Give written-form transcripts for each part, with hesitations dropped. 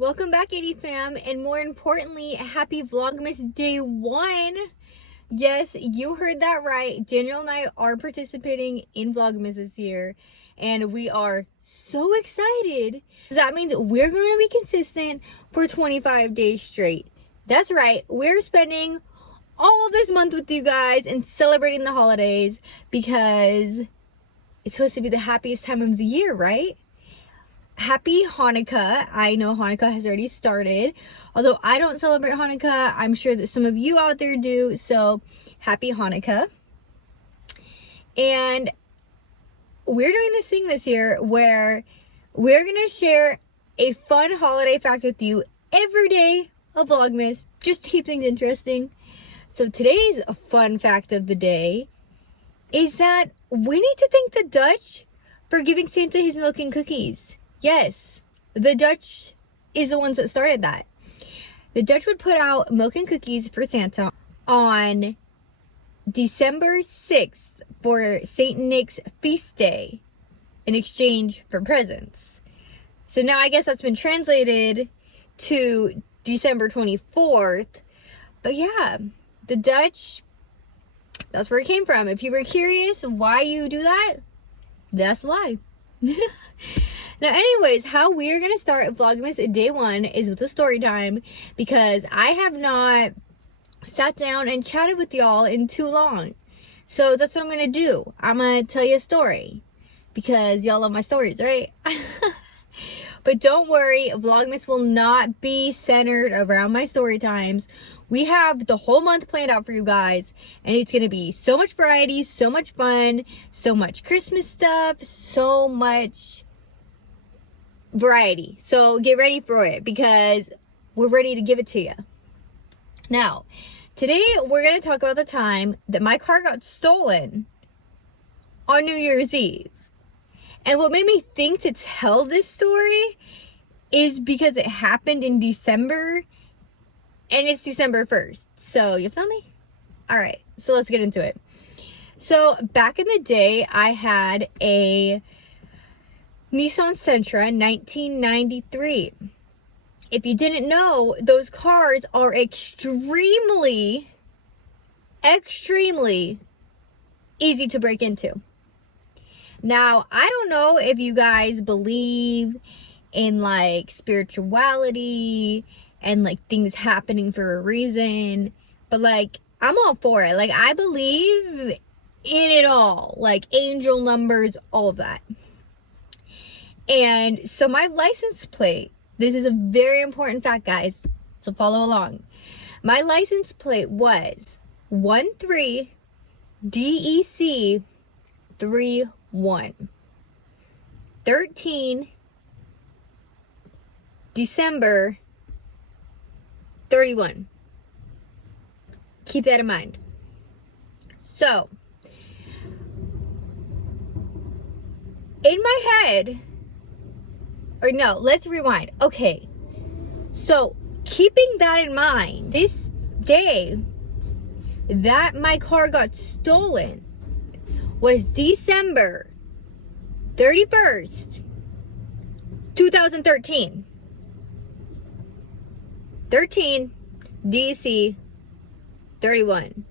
Welcome back, 80 fam, and more importantly, happy Vlogmas Day 1. Yes, you heard that right. Daniel and I are participating in Vlogmas this year, and we are so excited. That means we're going to be consistent for 25 days straight. That's right, we're spending all of this month with you guys and celebrating the holidays because it's supposed to be the happiest time of the year, right? Happy Hanukkah. I know Hanukkah has already started. Although I don't celebrate Hanukkah, I'm sure that some of you out there do. So, happy Hanukkah. And we're doing this thing this year where we're going to share a fun holiday fact with you every day of Vlogmas, just to keep things interesting. So, today's fun fact of the day is that we need to thank the Dutch for giving Santa his milk and cookies. Yes, the Dutch is the ones that started that. The Dutch would put out milk and cookies for Santa on December 6th for St. Nick's feast day in exchange for presents. So now I guess that's been translated to December 24th. But yeah, the Dutch, that's where it came from. If you were curious why you do that, that's why. Now, anyways, how we are going to start Vlogmas Day 1 is with a story time because I have not sat down and chatted with y'all in too long. So that's what I'm going to do. I'm going to tell you a story because y'all love my stories, right? But don't worry, Vlogmas will not be centered around my story times. We have the whole month planned out for you guys, and it's going to be so much variety, so much fun, so much Christmas stuff, so much variety. So get ready for it because we're ready to give it to you. Now, today we're going to talk about the time that my car got stolen on New Year's Eve. And what made me think to tell this story is because it happened in December and it's December 1st. So, you feel me? All right, so let's get into it. So, back in the day, I had a Nissan Sentra 1993. If you didn't know, those cars are extremely easy to break into. Now, I don't know if you guys believe in like spirituality and like things happening for a reason, but like I'm all for it. Like I believe in it all, like angel numbers, all of that. And so my license plate, this is a very important fact, guys, so follow along. My license plate was 13DEC 31. 13 December 31. Keep that in mind. So, in my head, or no, let's rewind. Okay, so keeping that in mind, this day that my car got stolen was December 31st, 2013. 13 DC 31.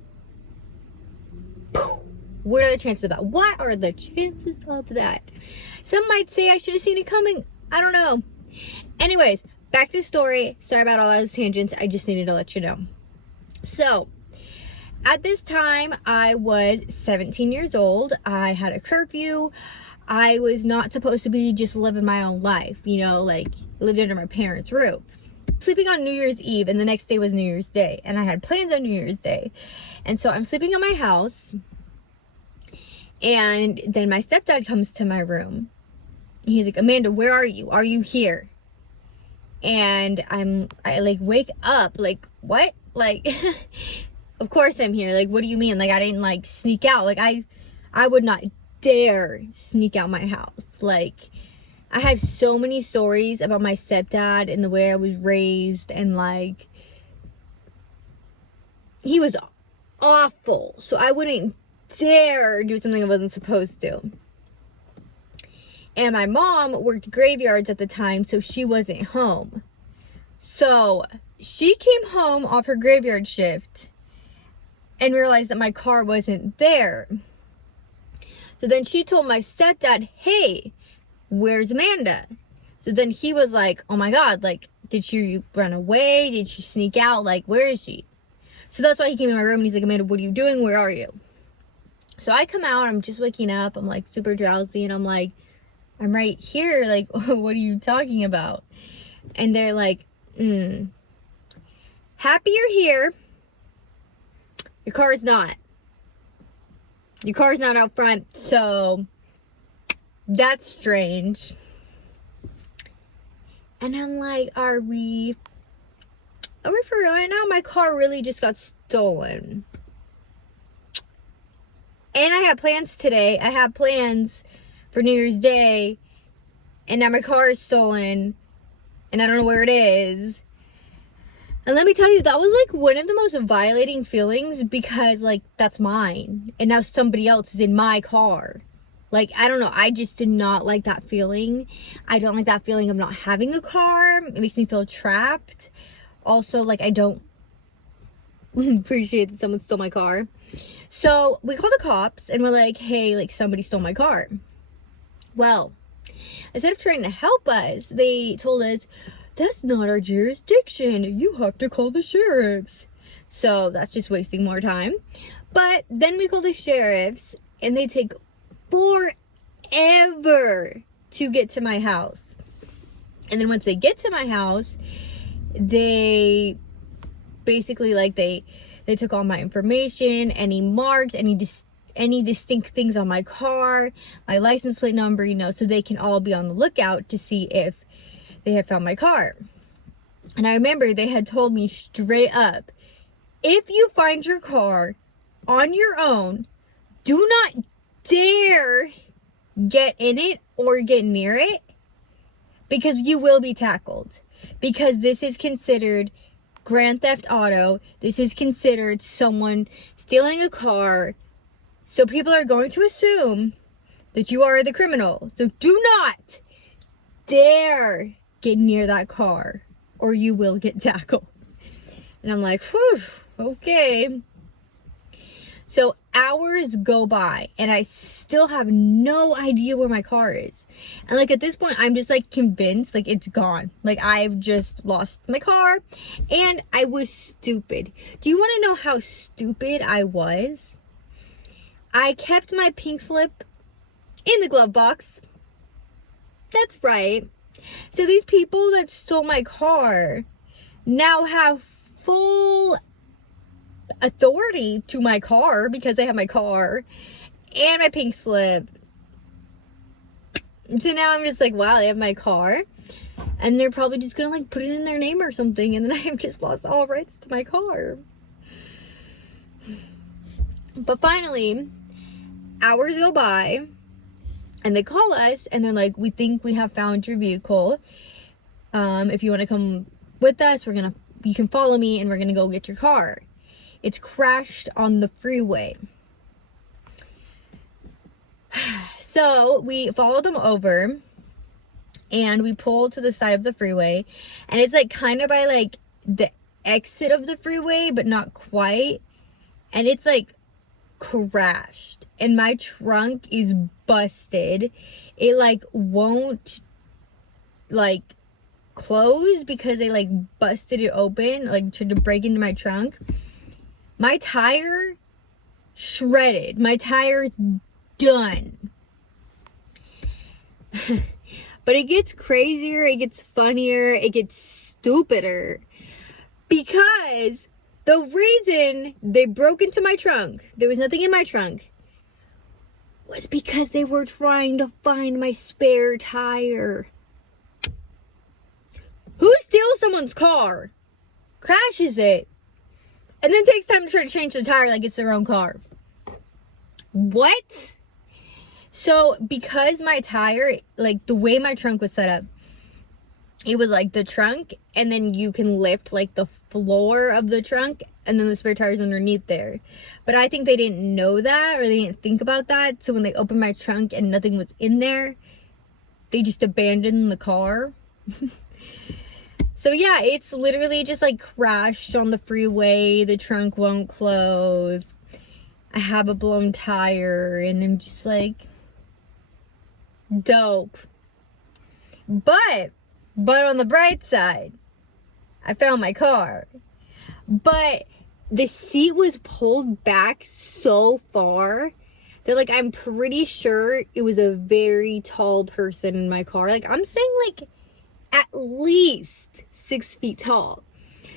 What are the chances of that? What are the chances of that? Some might say I should have seen it coming. I don't know. Anyways, back to the story. Sorry about all those tangents. I just needed to let you know. So, at this time, I was 17 years old. I had a curfew. I was not supposed to be just living my own life. You know, like, lived under my parents' roof. Sleeping on New Year's Eve, and the next day was New Year's Day. And I had plans on New Year's Day. And so I'm sleeping in my house. And then my stepdad comes to my room. He's like, Amanda, where are you? Are you here? And I like wake up, like, what? Like, of course I'm here. Like, what do you mean? Like, I didn't like sneak out. Like, I would not dare sneak out my house. Like, I have so many stories about my stepdad and the way I was raised, and like, he was awful. So I wouldn't dare do something I wasn't supposed to. And my mom worked graveyards at the time, so she wasn't home. So she came home off her graveyard shift and realized that my car wasn't there. So then she told my stepdad, hey, where's Amanda? So then he was like, oh my God, like, did she run away? Did she sneak out? Like, where is she? So that's why he came in my room and he's like, Amanda, what are you doing? Where are you? So I come out, I'm just waking up. I'm like super drowsy and I'm like, I'm right here. Like, what are you talking about? And they're like, happy you're here. Your car is not. Your car's not out front, so that's strange. And I'm like, are we for real right now? My car really just got stolen. And I had plans today. I had plans for New Year's Day. And now my car is stolen. And I don't know where it is. And let me tell you, that was like one of the most violating feelings because like that's mine. And now somebody else is in my car. Like, I don't know. I just did not like that feeling. I don't like that feeling of not having a car. It makes me feel trapped. Also, like, I don't appreciate that someone stole my car. So we called the cops and we're like, hey, like somebody stole my car. Well, instead of trying to help us, they told us, that's not our jurisdiction. You have to call the sheriffs. So that's just wasting more time. But then we call the sheriffs and they take forever to get to my house. And then once they get to my house, they basically like they took all my information, any marks, any distinct things on my car, my license plate number, you know, so they can all be on the lookout to see if they had found my car. And I remember they had told me straight up, if you find your car on your own, do not dare get in it or get near it because you will be tackled. Because this is considered Grand Theft Auto. This is considered someone stealing a car. So people are going to assume that you are the criminal. So do not dare get near that car or you will get tackled. And I'm like, whew, okay. So hours go by and I still have no idea where my car is. And like at this point, I'm just like convinced like it's gone. Like I've just lost my car and I was stupid. Do you want to know how stupid I was? I kept my pink slip in the glove box. That's right. So these people that stole my car now have full authority to my car because they have my car and my pink slip. So now I'm just like, wow, they have my car and they're probably just gonna like put it in their name or something and then I have just lost all rights to my car. But finally, hours go by and they call us and they're like, we think we have found your vehicle. If you want to come with us, you can follow me and we're gonna go get your car. It's crashed on the freeway. So we followed them over and we pulled to the side of the freeway and it's like kind of by like the exit of the freeway, but not quite. And it's like crashed and my trunk is busted. It like won't like close because they like busted it open, like tried to break into my trunk. My tire shredded. My tire's done. But it gets crazier, it gets funnier, it gets stupider. Because the reason they broke into my trunk, there was nothing in my trunk, was because they were trying to find my spare tire. Who steals someone's car, crashes it, and then takes time to try to change the tire like it's their own car? What? So because my tire, like the way my trunk was set up, it was like the trunk and then you can lift like the floor of the trunk and then the spare tire's underneath there. But I think they didn't know that or they didn't think about that. So when they opened my trunk and nothing was in there, they just abandoned the car. So yeah, it's literally just like crashed on the freeway. The trunk won't close. I have a blown tire, and I'm just like, dope. But on the bright side, I found my car. But the seat was pulled back so far that, like, I'm pretty sure it was a very tall person in my car. Like, I'm saying, like, at least 6 feet tall.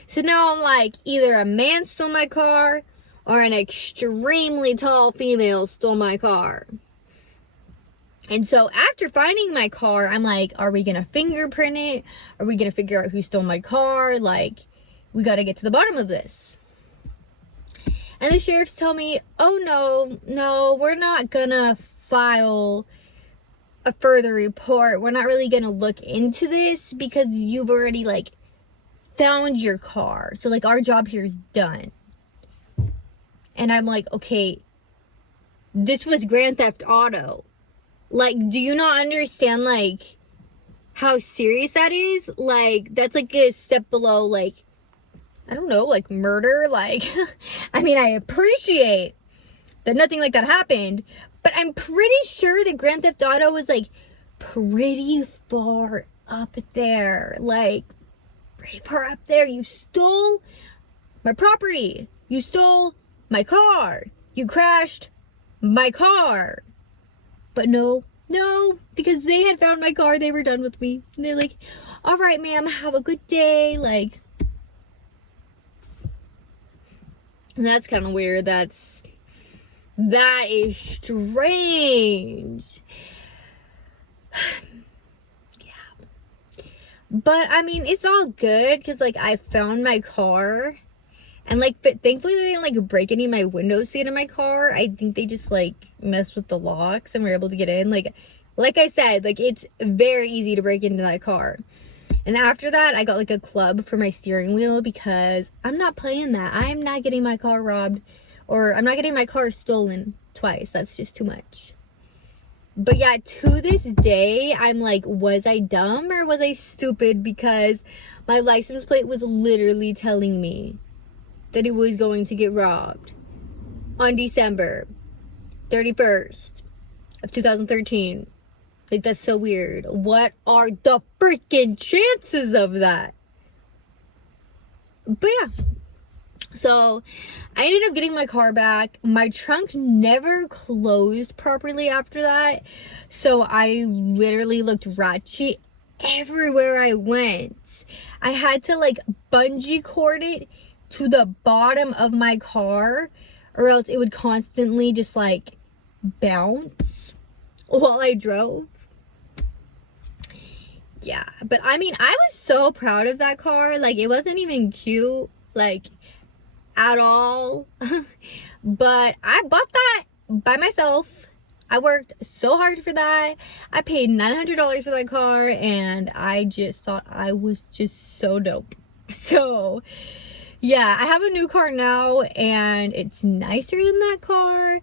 So now I'm like, either a man stole my car or an extremely tall female stole my car. And so after finding my car, I'm like, are we gonna fingerprint it? Are we gonna figure out who stole my car? Like, we gotta get to the bottom of this. And the sheriffs tell me, oh no, we're not gonna file a further report. We're not really gonna look into this because you've already, like, found your car. So, like, our job here is done. And I'm like, okay, this was Grand Theft Auto. Like, do you not understand, like, how serious that is? Like, that's, like, a step below, like, I don't know, like, murder. Like, I mean, I appreciate that nothing like that happened, but I'm pretty sure that Grand Theft Auto was, like, pretty far up there. Like, pretty far up there. You stole my property. You stole my car. You crashed my car. But no, because they had found my car. They were done with me. And they're like, all right, ma'am, have a good day. Like, and that's kind of weird. That is strange. Yeah. But, I mean, it's all good because, like, I found my car. And, like, but thankfully they didn't, like, break any of my window seat in my car. I think they just, like, messed with the locks and were able to get in. Like I said, like, it's very easy to break into that car. And after that, I got, like, a club for my steering wheel because I'm not playing that. I'm not getting my car robbed, or I'm not getting my car stolen twice. That's just too much. But yeah, to this day, I'm like, was I dumb or was I stupid? Because my license plate was literally telling me that it was going to get robbed on December 31st of 2013. Like, that's so weird. What are the freaking chances of that? But yeah. So, I ended up getting my car back. My trunk never closed properly after that. So, I literally looked ratchet everywhere I went. I had to, like, bungee cord it to the bottom of my car, or else it would constantly just, like, bounce while I drove. Yeah, but I mean, I was so proud of that car. Like, it wasn't even cute, like, at all. But I bought that by myself. I worked so hard for that. I paid $900 for that car, and I just thought I was just so dope. So yeah, I have a new car now, and it's nicer than that car,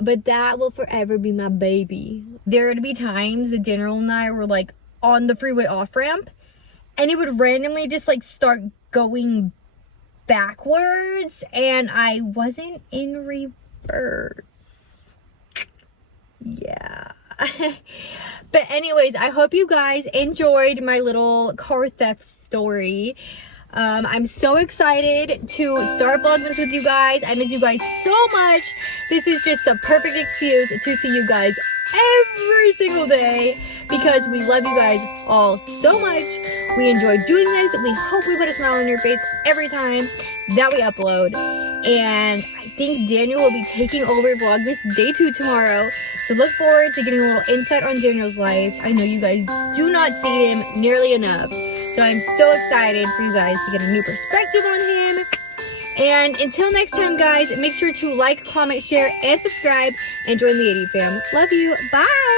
but that will forever be my baby. There would be times that Daniel and I were, like, on the freeway off-ramp, and it would randomly just, like, start going backwards, and I wasn't in reverse. Yeah. But anyways, I hope you guys enjoyed my little car theft story. I'm so excited to start Vlogmas with you guys. I miss you guys so much. This is just a perfect excuse to see you guys every single day because we love you guys all so much. We enjoy doing this. We hope we put a smile on your face every time that we upload. And I think Daniel will be taking over Vlogmas Day 2 tomorrow. So look forward to getting a little insight on Daniel's life. I know you guys do not see him nearly enough. So I'm so excited for you guys to get a new perspective on him. And until next time, guys, make sure to like, comment, share, and subscribe, and join the 80 fam. Love you. Bye.